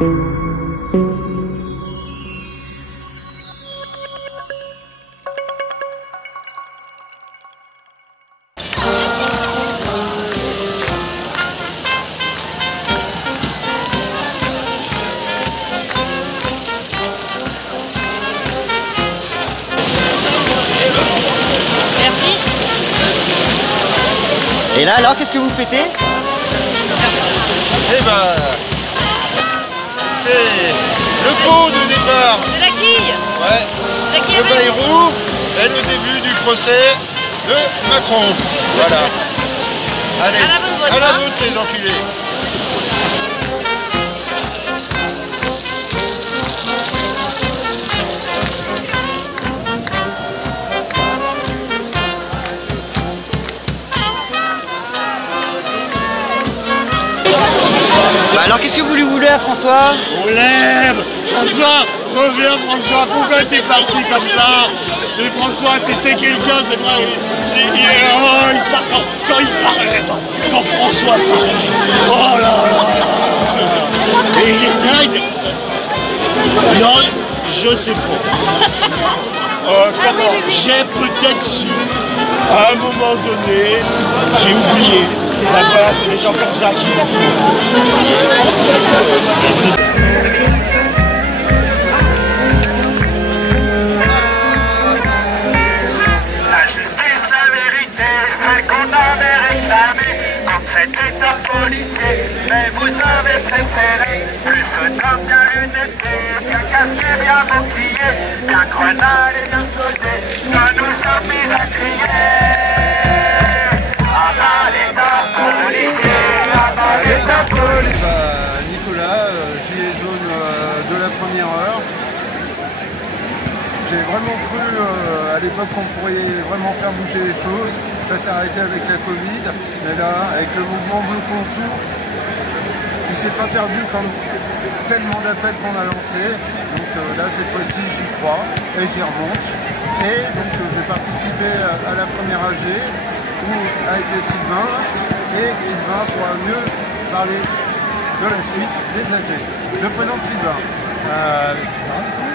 Et là alors, qu'est-ce que vous fêtez? Eh ben, c'est le pot de départ. C'est la quille. Ouais. La quille de Bayrou et le début du procès de Macron. Voilà. Allez, à la bonne vote, à la hein. voûte les enculés. Bah alors, qu'est-ce que vous lui voulez à François? On l'aime! François, reviens François, pourquoi t'es parti comme ça? Mais François, t'étais quelqu'un, c'est vrai, quand il parlait, quand François parlait, oh là là! Et il est dingue! Non, je sais pas. Comment? J'ai peut-être su, à un moment donné, j'ai oublié. D'accord, c'est les gens comme ça qui m'en font. La justice, la vérité, celle qu'on avait réclamée contre cet état policier. Mais vous avez préféré plus d'hommes bien lunetés, bien casqués, bien boucliers, bien grenades et bien soldés, que nous sommes mis à crier. Nicolas, gilet jaune de la première heure. J'ai vraiment cru à l'époque qu'on pourrait vraiment faire bouger les choses. Ça s'est arrêté avec la Covid, mais là, avec le mouvement Bleu Contour, il s'est pas perdu comme tellement d'appels qu'on a lancés. Donc là, cette fois-ci, j'y crois et j'y remonte. Et donc, j'ai participé à la première AG où a été Sylvain. Et Sylvain pourra mieux parler de la suite des AG. Le prénom de Sylvain. Sylvain, du coup.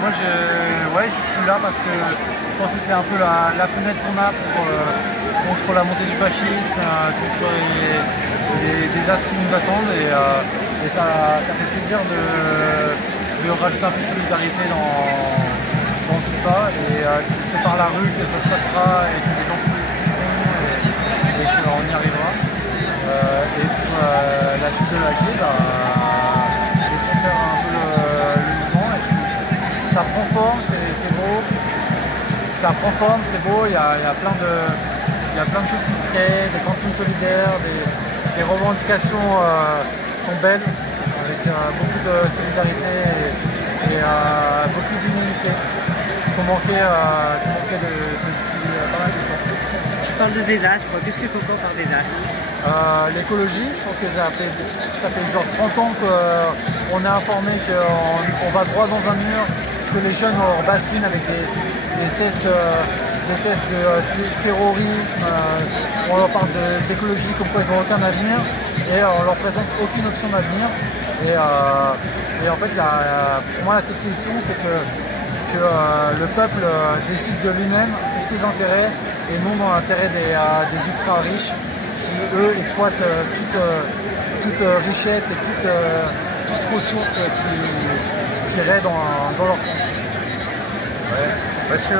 Moi, je suis là parce que je pense que c'est un peu la fenêtre qu'on a contre la montée du fascisme, contre les désastres qui nous attendent. Et ça fait plaisir de rajouter un peu de solidarité dans tout ça. Et que c'est par la rue que ça se passera et que les gens se et qu'on y arrivera. Et pour la suite de l'AG, laissons faire un peu le mouvement. Et puis, ça prend forme, c'est beau. Ça prend forme, c'est beau. Il y a plein de choses qui se créent, des cantines solidaires, des revendications sont belles, avec beaucoup de solidarité et beaucoup d'humilité qui manquait depuis pas mal de temps. Tu parles de désastre, qu'est-ce que tu entends par désastre? L'écologie, je pense que ça fait genre 30 ans qu'on est informé qu'on va droit dans un mur, que les jeunes leur bassinent avec des tests de terrorisme, on leur parle d'écologie comme quoi ils n'ont aucun avenir et on leur présente aucune option d'avenir. Et en fait, pour moi la seule solution c'est que le peuple décide de lui-même pour ses intérêts et non dans l'intérêt des ultra riches qui eux exploitent toute richesse et toute ressource qui irait dans leur sens. Ouais, parce que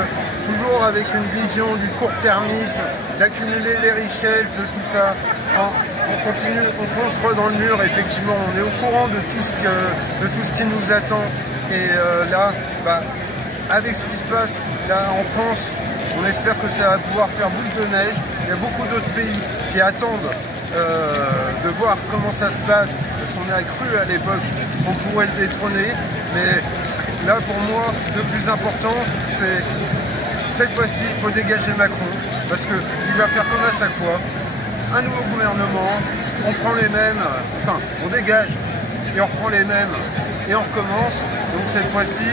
toujours avec une vision du court-termisme, d'accumuler les richesses, de tout ça, on continue, on fonce droit dans le mur, effectivement, on est au courant de tout ce qui nous attend. Et là, avec ce qui se passe là en France, on espère que ça va pouvoir faire boule de neige. Il y a beaucoup d'autres pays qui attendent de voir comment ça se passe, parce qu'on a cru à l'époque qu'on pourrait le détrôner, mais là pour moi le plus important c'est cette fois-ci il faut dégager Macron, parce qu'il va faire comme à chaque fois, un nouveau gouvernement, on prend les mêmes, enfin on dégage et on reprend les mêmes et on recommence. Donc cette fois-ci,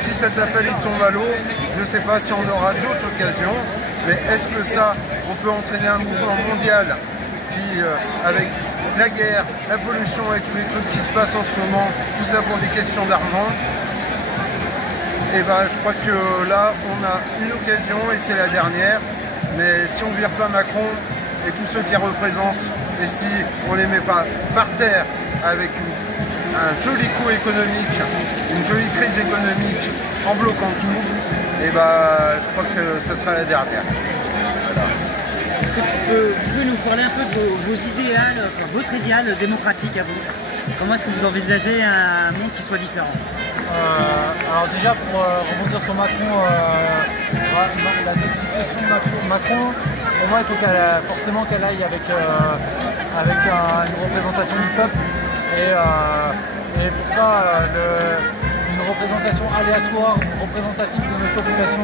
si cet appel il tombe à l'eau, je ne sais pas si on aura d'autres occasions, mais est-ce que ça, on peut entraîner un mouvement mondial qui, avec la guerre, la pollution et tous les trucs qui se passent en ce moment, tout ça pour des questions d'argent. Et ben je crois que là on a une occasion et c'est la dernière. Mais si on ne vire pas Macron et tous ceux qui représentent, et si on ne les met pas par terre avec un joli coup économique, une jolie crise économique en bloquant tout, et ben je crois que ce sera la dernière. Voilà. Est-ce que tu peux nous parler un peu de vos idéaux, enfin, votre idéal démocratique à vous? Comment est-ce que vous envisagez un monde qui soit différent? Alors déjà pour rebondir sur Macron, la décision de Macron, pour moi il faut forcément qu'elle aille avec une représentation du peuple et pour ça une représentation aléatoire, représentative de notre population,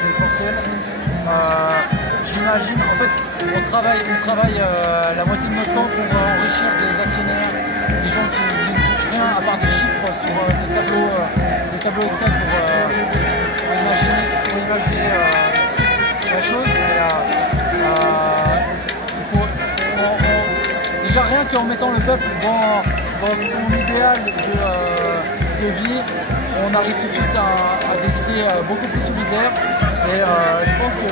c'est essentiel. J'imagine, en fait, on travaille la moitié de notre temps pour enrichir des actionnaires, des gens qui ne touchent rien à part des chiffres sur des tableaux Excel pour imaginer la chose. Il faut, déjà rien qu'en mettant le peuple dans son idéal de vie, on arrive tout de suite à des idées beaucoup plus solidaires. Et je pense que une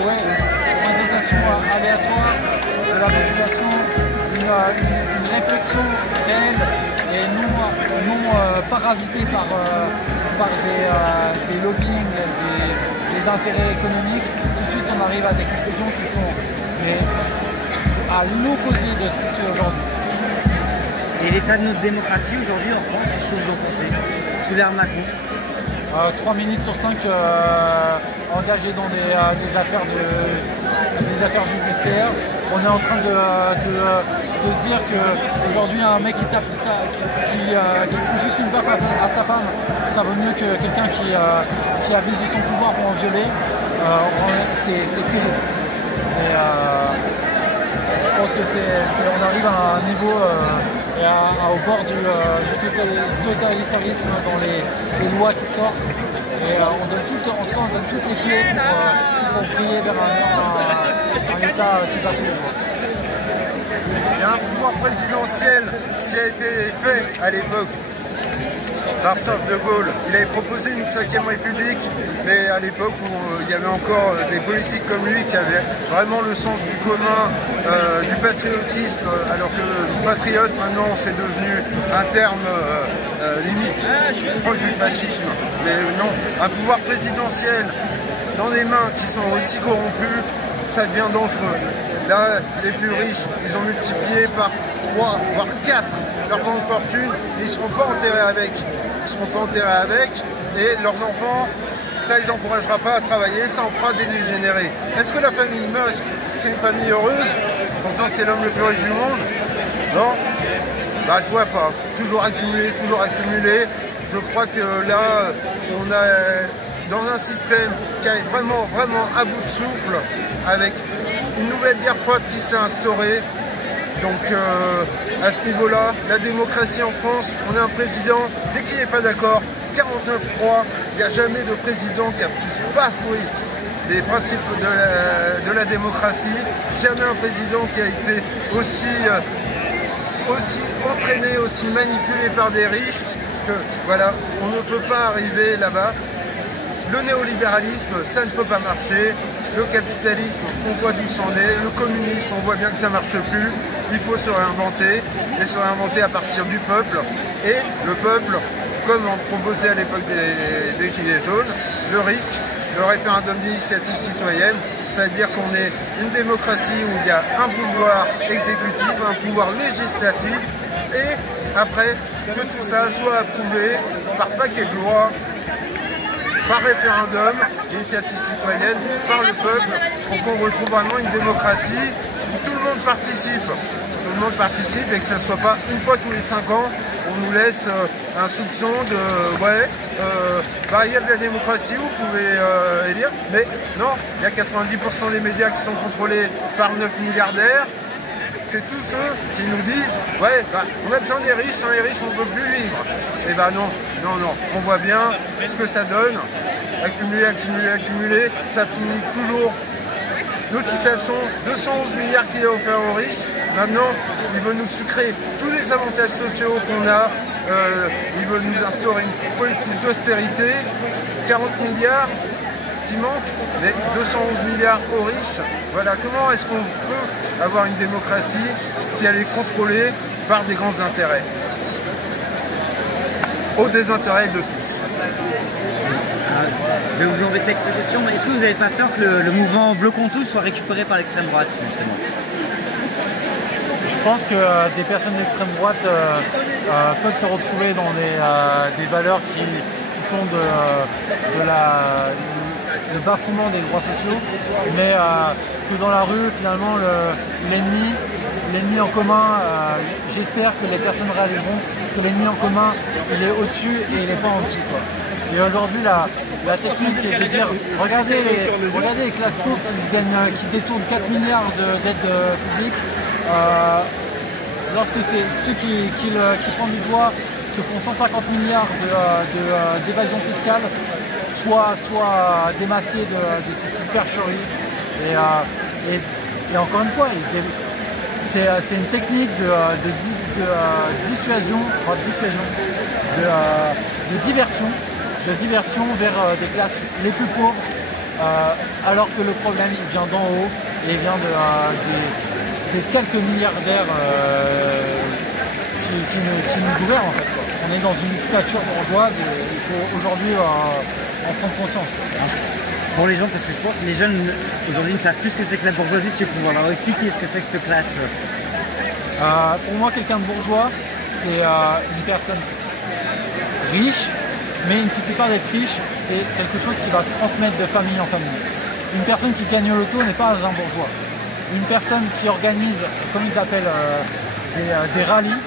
présentation aléatoire de la population, une réflexion réelle et non parasitée par des lobbying, des intérêts économiques, tout de suite on arrive à des conclusions qui sont à l'opposé de ce qui se fait aujourd'hui. Et l'état de notre démocratie aujourd'hui en France, qu'est-ce que vous en pensez sous l'ère Macron? 3 ministres sur 5 engagés dans des affaires judiciaires. On est en train de se dire qu'aujourd'hui un mec qui tape ça, qui fout juste une baffe à sa femme, ça vaut mieux que quelqu'un qui abuse de son pouvoir pour en violer. C'est terrible. Et je pense que on arrive à un niveau au bord du totalitarisme dans les lois qui sortent. Et on donne toutes les clés pour prier vers un État qui va plus loin. Il y a un pouvoir présidentiel qui a été fait à l'époque par Charles de Gaulle. Il avait proposé une 5e République, mais à l'époque où il y avait encore des politiques comme lui qui avaient vraiment le sens du commun, du patriotisme, alors que patriote maintenant c'est devenu un terme limite proche du fascisme. Mais non, un pouvoir présidentiel dans des mains qui sont aussi corrompues, ça devient dangereux. Là, les plus riches, ils ont multiplié par 3, voire 4 leur grande fortune, et ils ne seront pas enterrés avec. Ils ne seront pas enterrés avec, et leurs enfants, ça, ils n'encouragera pas à travailler, ça en fera des dégénérés. Est-ce que la famille Musk, c'est une famille heureuse? Pourtant, c'est l'homme le plus riche du monde. Non? Bah, je vois pas. Toujours accumulé, toujours accumulé. Je crois que là, on est dans un système qui est vraiment, vraiment à bout de souffle, avec une nouvelle guerre froide qui s'est instaurée. Donc à ce niveau-là, la démocratie en France, on a un président, dès qu'il n'est pas d'accord, 49-3, il n'y a jamais de président qui a pu bafouer les principes de la démocratie. Jamais un président qui a été aussi entraîné, aussi manipulé par des riches que voilà, on ne peut pas arriver là-bas. Le néolibéralisme, ça ne peut pas marcher. Le capitalisme, on voit d'où c'en est. Le communisme, on voit bien que ça ne marche plus. Il faut se réinventer, et se réinventer à partir du peuple. Et le peuple, comme on proposait à l'époque des Gilets jaunes, le RIC, le référendum d'initiative citoyenne, c'est-à-dire qu'on est une démocratie où il y a un pouvoir exécutif, un pouvoir législatif, et après que tout ça soit approuvé par paquet de lois, par référendum, initiative citoyenne, par le peuple, pour qu'on retrouve vraiment une démocratie où tout le monde participe. Tout le monde participe et que ça ne soit pas une fois tous les 5 ans, on nous laisse un soupçon de bah, il y a de la démocratie, vous pouvez élire, mais non, il y a 90% des médias qui sont contrôlés par 9 milliardaires. C'est tous ceux qui nous disent ouais, bah, on a besoin des riches, sans les riches on ne peut plus vivre. Et bah non, non, non, on voit bien ce que ça donne, accumuler, accumuler, accumuler, ça finit toujours de toute façon 211 milliards qu'il est offert aux riches, Maintenant, il veut nous sucrer tous les avantages sociaux qu'on a. Il veut nous instaurer une politique d'austérité, 40 milliards qui manquent, mais 211 milliards aux riches. Voilà, comment est-ce qu'on peut avoir une démocratie si elle est contrôlée par des grands intérêts, au désintérêt de tous? Je vais vous embêter avec cette question, mais est-ce que vous n'avez pas peur que le mouvement Bloquons Tous soit récupéré par l'extrême droite, justement? Je pense que des personnes d'extrême droite peuvent se retrouver dans des valeurs qui sont le bafouement des droits sociaux, mais que dans la rue, finalement, l'ennemi en commun, j'espère que les personnes réaliseront que l'ennemi en commun, il est au-dessus et il n'est pas en dessous, quoi. Et aujourd'hui, la technique est de dire, regardez les classes pauvres qui détournent 4 milliards d'aides publiques, lorsque c'est ceux qui prennent du doigt se font 150 milliards d'évasion fiscale, soit démasqués de ces supercheries. Et encore une fois, c'est une technique de dissuasion, de diversion vers des classes les plus pauvres, alors que le problème il vient d'en haut et il vient des quelques milliardaires qui nous gouvernent en fait. On est dans une dictature bourgeoise et il faut aujourd'hui en prendre conscience. Pour les gens, parce que je pense que les jeunes aujourd'hui ne savent plus ce que c'est que la bourgeoisie, ce que vous leur expliquer ce que c'est que cette classe. Pour moi, quelqu'un de bourgeois, c'est une personne riche, mais il ne suffit pas d'être riche, c'est quelque chose qui va se transmettre de famille en famille. Une personne qui gagne au loto n'est pas un bourgeois. Une personne qui organise, comme ils appellent, des rallyes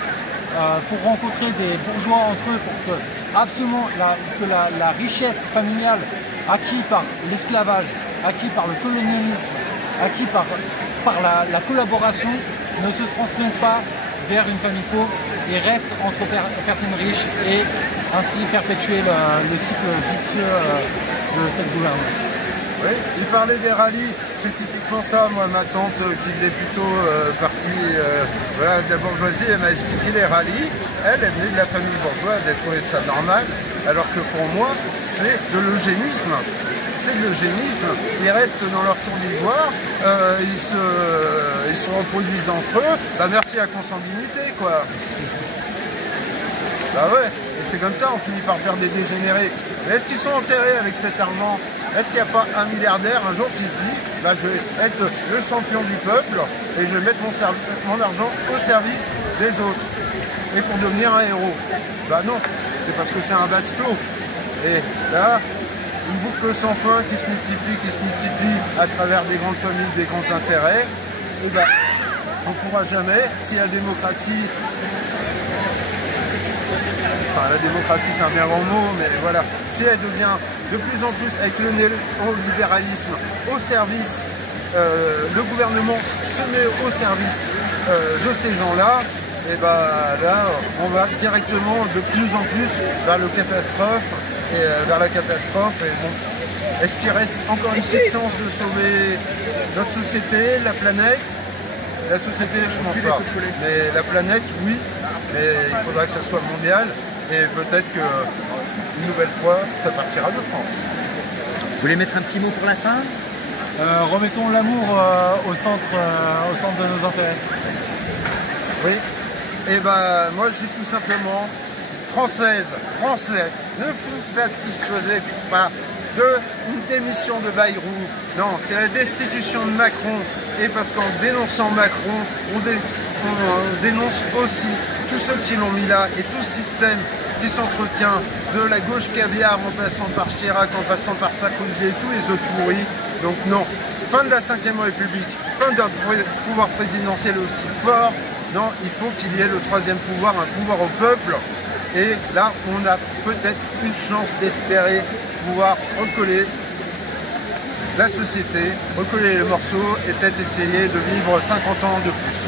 pour rencontrer des bourgeois entre eux, pour que absolument la richesse familiale acquise par l'esclavage, acquise par le colonialisme, acquise par la collaboration, ne se transmette pas vers une famille pauvre et reste entre personnes riches et ainsi perpétuer le cycle vicieux de cette gouvernance. Oui, il parlait des rallyes, c'est typiquement ça. Moi, ma tante qui faisait plutôt partie de la bourgeoisie, elle m'a expliqué les rallyes. Elle venait de la famille bourgeoise, elle trouvait ça normal, alors que pour moi, c'est de l'eugénisme. C'est de l'eugénisme. Ils restent dans leur tour d'ivoire, ils se reproduisent entre eux. Bah, merci à consanguinité, quoi. Bah ouais, et c'est comme ça, on finit par faire des dégénérés. Mais est-ce qu'ils sont enterrés avec cet argent? Est-ce qu'il n'y a pas un milliardaire un jour qui se dit bah, je vais être le champion du peuple et je vais mettre mon argent au service des autres et pour devenir un héros? Bah non, c'est parce que c'est un vase clos. Et là, une boucle sans fin qui se multiplie à travers des grandes familles, des grands intérêts, et bah, on ne pourra jamais, si la démocratie... Enfin, la démocratie c'est un bien grand mot, mais voilà, si elle devient de plus en plus avec le néolibéralisme au service, le gouvernement se met au service de ces gens-là, et ben là on va directement de plus en plus vers la catastrophe. Et bon, est-ce qu'il reste encore une petite chance de sauver notre société, la planète? La société, je ne pense pas, mais la planète, oui, mais il faudra que ça soit mondial. Et peut-être qu'une nouvelle fois, ça partira de France. Vous voulez mettre un petit mot pour la fin? Remettons l'amour au centre de nos intérêts. Oui. Et ben moi, je dis tout simplement, Français, ne vous satisfaisez pas d'une démission de Bayrou. Non, c'est la destitution de Macron. Et parce qu'en dénonçant Macron, on dénonce aussi tous ceux qui l'ont mis là et tout ce système qui s'entretient de la gauche caviar en passant par Chirac, en passant par Sarkozy et tous les autres pourris. Donc non, fin de la 5e République, fin d'un pouvoir présidentiel aussi fort. Non, il faut qu'il y ait le 3e pouvoir, un pouvoir au peuple. Et là, on a peut-être une chance d'espérer pouvoir recoller la société, recoller les morceaux et peut-être essayer de vivre 50 ans de plus.